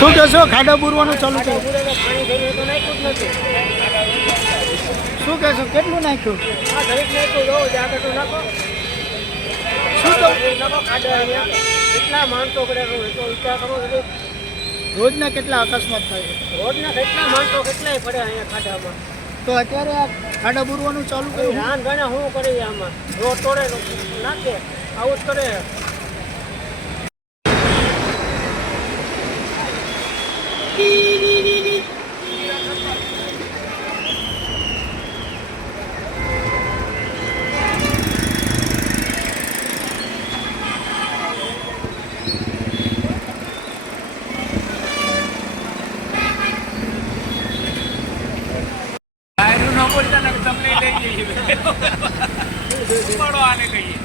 શું કહેશો? ખાડા બુરવાનું ચાલુ કર્યું? શું કહેશો? કેટલું નાખ્યું? શું તો કેટલા માણસો રોજના કેટલા અકસ્માત થાય છે? રોજના કેટલા માણસો કેટલાય પડે અહીંયા ખાડામાં. તો અત્યારે આ ખાડા બુરવાનું ચાલુ કર્યું? રાન ગણે શું કરી આમાં રોડ તોડે નાખે આવું જ કરે. તમને લઈ જઈએ આને કહીએ